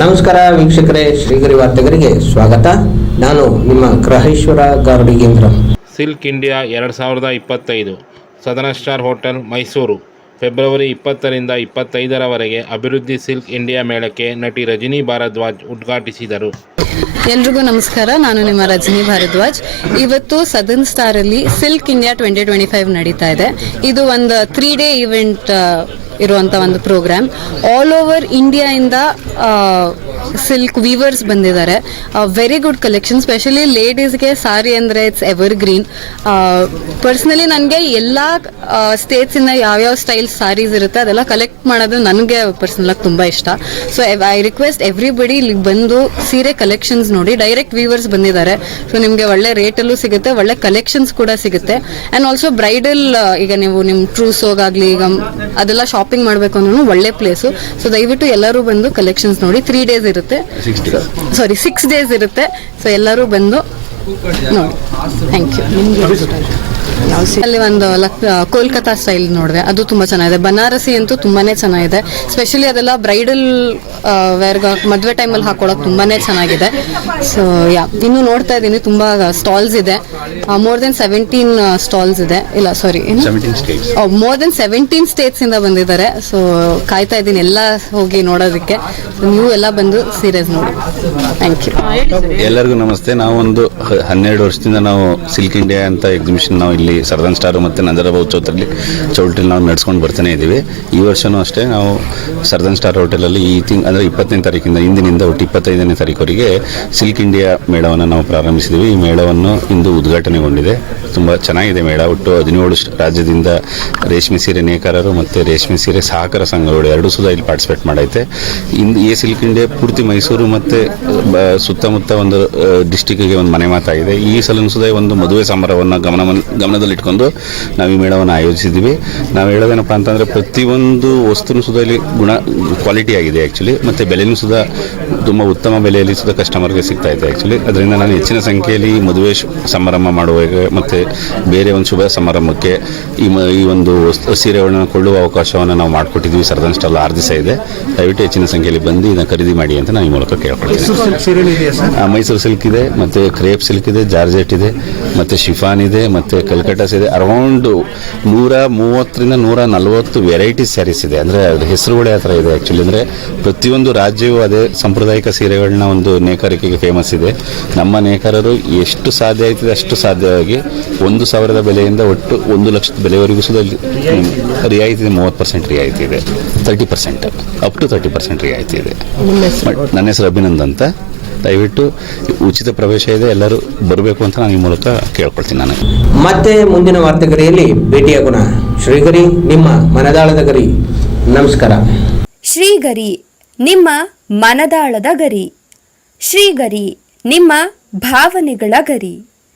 ನಮಸ್ಕಾರ ವೀಕ್ಷಕರೇ, ಶ್ರೀಗರಿ ವಾರ್ತೆಗರಿಗೆ ಸ್ವಾಗತ. ನಾನು ನಿಮ್ಮ ಗ್ರಹೇಶ್ವರ ಗಾರ್ಡಿಗೇಂದ್ರ ಸಿಲ್ಕ್ ಇಂಡಿಯಾ ಎರಡು ಸಾವಿರದ ಇಪ್ಪತ್ತೈದು. ಸದನ ಸ್ಟಾರ್ ಹೋಟೆಲ್ ಮೈಸೂರು. ಫೆಬ್ರವರಿ ಇಪ್ಪತ್ತರಿಂದ ಇಪ್ಪತ್ತೈದರವರೆಗೆ ಅಭಿವೃದ್ಧಿ ಸಿಲ್ಕ್ ಇಂಡಿಯಾ ಮೇಳಕ್ಕೆ ನಟಿ ರಜನಿ ಭಾರದ್ವಾಜ್ ಉದ್ಘಾಟಿಸಿದರು. ಎಲ್ರಿಗೂ ನಮಸ್ಕಾರ. ನಾನು ನಿಮ್ಮ ರಜನಿ ಭಾರದ್ವಾಜ್. ಇವತ್ತು ಸದನ್ ಸ್ಟಾರ್ ಅಲ್ಲಿ silk India twenty twenty five ನಡೀತಾ ಇದೆ. ಇದು ಒಂದು ತ್ರೀ ಡೇ ಇವೆಂಟ್ ಇರುವಂತ ಒಂದು ಪ್ರೋಗ್ರಾಮ್. ಆಲ್ ಓವರ್ ಇಂಡಿಯಾಯಿಂದ ಸಿಲ್ಕ್ ವೀವರ್ಸ್ ಬಂದಿದ್ದಾರೆ. ವೆರಿ ಗುಡ್ ಕಲೆಕ್ಷನ್ ಸ್ಪೆಷಲಿ ಲೇಡೀಸ್ಗೆ ಸಾರಿ ಅಂದರೆ ಇಟ್ಸ್ ಎವರ್ ಗ್ರೀನ್ ಪರ್ಸ್ನಲಿ ನನಗೆ ಎಲ್ಲ ಸ್ಟೇಟ್ಸಿಂದ ಯಾವ್ಯಾವ ಸ್ಟೈಲ್ ಸಾರೀಸ್ ಇರುತ್ತೆ ಅದೆಲ್ಲ ಕಲೆಕ್ಟ್ ಮಾಡೋದು ನನಗೆ ಪರ್ಸ್ನಲಾಗಿ ತುಂಬ ಇಷ್ಟ. ಸೊ ಐ ರಿಕ್ವೆಸ್ಟ್ ಎವ್ರಿಬಡಿ ಇಲ್ಲಿಗೆ ಬಂದು ಸೀರೆ ಕಲೆಕ್ಷನ್ಸ್ ನೋಡಿ ಡೈರೆಕ್ಟ್ ವೀವರ್ಸ್ ಬಂದಿದ್ದಾರೆ. ಸೊ ನಿಮಗೆ ಒಳ್ಳೆ ರೇಟಲ್ಲೂ ಸಿಗುತ್ತೆ, ಒಳ್ಳೆ ಕಲೆಕ್ಷನ್ಸ್ ಕೂಡ ಸಿಗುತ್ತೆ. ಆ್ಯಂಡ್ ಆಲ್ಸೋ ಬ್ರೈಡಲ್ ಈಗ ನೀವು ನಿಮ್ಮ ಟ್ರೂಸೋಗಾಗಲಿ ಈಗ ಅದೆಲ್ಲ ಶಾಪಿಂಗ್ ಮಾಡಬೇಕು ಅನ್ನೋ ಒಳ್ಳೆ ಪ್ಲೇಸು ಸೊ ದಯವಿಟ್ಟು ಎಲ್ಲರೂ ಬಂದು ಕಲೆಕ್ಷನ್ಸ್ ನೋಡಿ ತ್ರೀ ಡೇಸ್ ಇರುತ್ತೆ. ಸಾರಿ ಸಿಕ್ಸ್ ಡೇಸ್ ಇರುತ್ತೆ. ಸೊ ಎಲ್ಲರೂ ಬಂದು ನೋಡಿ. ಥ್ಯಾಂಕ್ ಯು ಅಲ್ಲಿ ಒಂದು ಲಕ್ ಕೋಲ್ಕತ್ತಾ ಸ್ಟೈಲ್ ನೋಡಿದೆ. ಅದು ತುಂಬ ಚೆನ್ನಾಗಿದೆ. ಬನಾರಸಿ ಅಂತೂ ತುಂಬಾನೇ ಚೆನ್ನಾಗಿದೆ. ಸ್ಪೆಷಲಿ ಅದೆಲ್ಲ ಬ್ರೈಡಲ್ ವೇರ್ ಮದುವೆ ಟೈಮಲ್ಲಿ ಹಾಕೊಳ್ಳೋಕೆ ತುಂಬಾನೇ ಚೆನ್ನಾಗಿದೆ. ಸೊ ಯಾ ಇನ್ನು ನೋಡ್ತಾ ಇದ್ದೀನಿ. ತುಂಬ ಸ್ಟಾಲ್ಸ್ ಇದೆ. ಮೋರ್ ದೆನ್ ಸೆವೆಂಟೀನ್ ಸ್ಟಾಲ್ಸ್ ಇದೆ. ಇಲ್ಲ sorry more than seventeen states ಇಂದ ಬಂದಿದ್ದಾರೆ. ಸೊ ಕಾಯ್ತಾ ಇದ್ದೀನಿ ಎಲ್ಲ ಹೋಗಿ ನೋಡೋದಕ್ಕೆ. ನೀವು ಎಲ್ಲ ಬಂದು ಸೀರಿಯಸ್ ನೋಡಿ. ಥ್ಯಾಂಕ್ ಯು ಎಲ್ಲರಿಗೂ ನಮಸ್ತೆ. ನಾವು ಒಂದು ಹ- ಹನ್ನೆರಡು ವರ್ಷದಿಂದ ನಾವು ಸಿಲ್ಕ್ ಇಂಡಿಯಾ ಅಂತ ಎಕ್ಸಿಬಿಷನ್ ನಾವು ಇಲ್ಲಿ ಸರ್ದನ್ ಸ್ಟಾರ್ ಮತ್ತು ನಂದರಬಾಬು ಚೌತ್ರಲ್ಲಿ ಚೌಲ್ಟ್ರಲ್ಲಿ ನಾವು ನಡ್ಸ್ಕೊಂಡು ಬರ್ತಾನೆ ಇದ್ದೀವಿ. ಈ ವರ್ಷನೂ ಅಷ್ಟೇ ನಾವು ಸರ್ದನ್ ಸ್ಟಾರ್ ಹೋಟೆಲಲ್ಲಿ ಈ ತಿಂಗ್ ಅಂದರೆ ಇಪ್ಪತ್ತನೇ ತಾರೀಕಿಂದ ಇಂದಿನಿಂದ ಒಟ್ಟು ಇಪ್ಪತ್ತೈದನೇ ತಾರೀಕುವರೆಗೆ ಸಿಲ್ಕ್ ಇಂಡಿಯಾ ಮೇಳವನ್ನು ನಾವು ಪ್ರಾರಂಭಿಸಿದ್ದೀವಿ. ಈ ಮೇಳವನ್ನು ಇಂದು ಉದ್ಘಾಟನೆಗೊಂಡಿದೆ ತುಂಬ ಚೆನ್ನಾಗಿದೆ ಮೇಳ ಒಟ್ಟು ಹದಿನೇಳು ರಾಜ್ಯದಿಂದ ರೇಷ್ಮೆ ಸೀರೆ ನೇಕಾರರು ಮತ್ತು ರೇಷ್ಮೆ ಸೀರೆ ಸಹಕಾರ ಸಂಘಗಳು ಎರಡು ಸುಧಾ ಇಲ್ಲಿ ಪಾರ್ಟಿಸಿಪೇಟ್ ಮಾಡೈತೆ. ಇಂದು ಈ ಸಿಲ್ಕ್ ಇಂಡಿಯಾ ಪೂರ್ತಿ ಮೈಸೂರು ಮತ್ತು ಸುತ್ತಮುತ್ತ ಒಂದು ಡಿಸ್ಟಿಕ್ಗೆ ಒಂದು ಮನೆ ಮಾತಾಗಿದೆ ಈ ಸಲ ಸುಧಾ ಒಂದು ಮದುವೆ ಸಮಾರಂಭವನ್ನು ಗಮನ ಗಮನದಲ್ಲಿಟ್ಕೊಂಡು ನಾವು ಈ ಮೇಳವನ್ನು ಆಯೋಜಿಸಿದ್ದೀವಿ. ನಾವು ಹೇಳೋದೇನಪ್ಪ ಅಂತಂದರೆ ಪ್ರತಿಯೊಂದು ವಸ್ತುನು ಸುಧಾ ಇಲ್ಲಿ ಗುಣ ಕ್ವಾಲಿಟಿ ಆಗಿದೆ ಆ್ಯಕ್ಚುಲಿ ಮತ್ತು ಬೆಲೆನೂ ಸುಧಾ ತುಂಬ ಉತ್ತಮ ಬೆಲೆಯಲ್ಲಿ ಸುಧಾ ಕಸ್ಟಮರ್ಗೆ ಸಿಗ್ತಾ ಇದೆ ಆ್ಯಕ್ಚುಲಿ ಅದರಿಂದ ನಾನು ಹೆಚ್ಚಿನ ಸಂಖ್ಯೆಯಲ್ಲಿ ಮದುವೆ ಸಮಾರಂಭ ಮಾಡುವಾಗ ಮತ್ತು ಬೇರೆ ಒಂದು ಶುಭ ಸಮಾರಂಭಕ್ಕೆ ಈ ಮ ಈ ಒಂದು ಸೀರೆಗಳನ್ನ ಕೊಳ್ಳುವ ಅವಕಾಶವನ್ನು ನಾವು ಮಾಡಿಕೊಟ್ಟಿದ್ವಿ ಸರ್ದನ್ ಸ್ಟಾಲ್ ಆರು ದಿವಸ ಇದೆ. ದಯವಿಟ್ಟು ಹೆಚ್ಚಿನ ಸಂಖ್ಯೆಯಲ್ಲಿ ಬಂದು ಇದನ್ನು ಖರೀದಿ ಮಾಡಿ ಅಂತ ನಾನು ಈ ಮೂಲಕ ಕೇಳ್ಕೊಳ್ತೀನಿ. ಆ, ಮೈಸೂರು ಸಿಲ್ಕ್ ಇದೆ ಮತ್ತು ಕ್ರೇಪ್ ಸಿಲ್ಕ್ ಇದೆ ಜಾರ್ಜೆಟ್ ಇದೆ ಮತ್ತು ಶಿಫಾನ್ ಇದೆ ಮತ್ತು ಕಲ್ಕಟಾಸ್ ಇದೆ ಅರೌಂಡು ನೂರ ಮೂವತ್ತರಿಂದ ನೂರ ನಲವತ್ತು ವೆರೈಟಿ ಸ್ಯಾರೀಸ್ ಇದೆ. ಅಂದರೆ ಅದ್ರ ಹೆಸರುಗಳೇ ಆ ಥರ ಇದೆ ಆ್ಯಕ್ಚುಲಿ ಅಂದರೆ ಪ್ರತಿಯೊಂದು ರಾಜ್ಯವೂ ಅದೇ ಸಾಂಪ್ರದಾಯಿಕ ಸೀರೆಗಳನ್ನ ಒಂದು ನೇಕಾರಿಕೆಗೆ ಫೇಮಸ್ ಇದೆ. ನಮ್ಮ ನೇಕಾರರು ಎಷ್ಟು ಸಾಧ್ಯ ಆಯ್ತದೆ ಅಷ್ಟು ಸಾಧ್ಯವಾಗಿ ಒಂದು ಸಾವಿರದ ಬೆಲೆಯಿಂದ ಒಟ್ಟು ಒಂದು ಲಕ್ಷದ ಬೆಲೆವರೆಗೂ ಸುದ ರಿಯಾಯಿತಿ ಇದೆ ಮೂವತ್ತು ಪರ್ಸೆಂಟ್ ರಿಯಾಯಿತಿ ಇದೆ thirty percent up to thirty percent ರಿಯಾಯಿತಿ ಇದೆ. ನನ್ನ ಹೆಸರು ಅಭಿನಂದ್ ಅಂತ. ದಯವಿಟ್ಟು ಉಚಿತ ಪ್ರವೇಶ ಇದೆ ಎಲ್ಲರೂ ಬರಬೇಕು ಅಂತ ನಾನು ಈ ಮೂಲಕ ಕೇಳ್ಕೊಳ್ತೀನಿ ನಾನು. ಮತ್ತೆ ಮುಂದಿನ ವಾರ್ತೆಗರಿಯಲ್ಲಿ ಭೇಟಿಯಾಗೋಣ ಶ್ರೀಗರಿ ನಿಮ್ಮ ಮನದಾಳದ ಗರಿ. ನಮಸ್ಕಾರ. ಶ್ರೀಗರಿ ನಿಮ್ಮ ಮನದಾಳದ ಗರಿ. ಶ್ರೀಗರಿ ನಿಮ್ಮ ಭಾವನೆಗಳ ಗರಿ.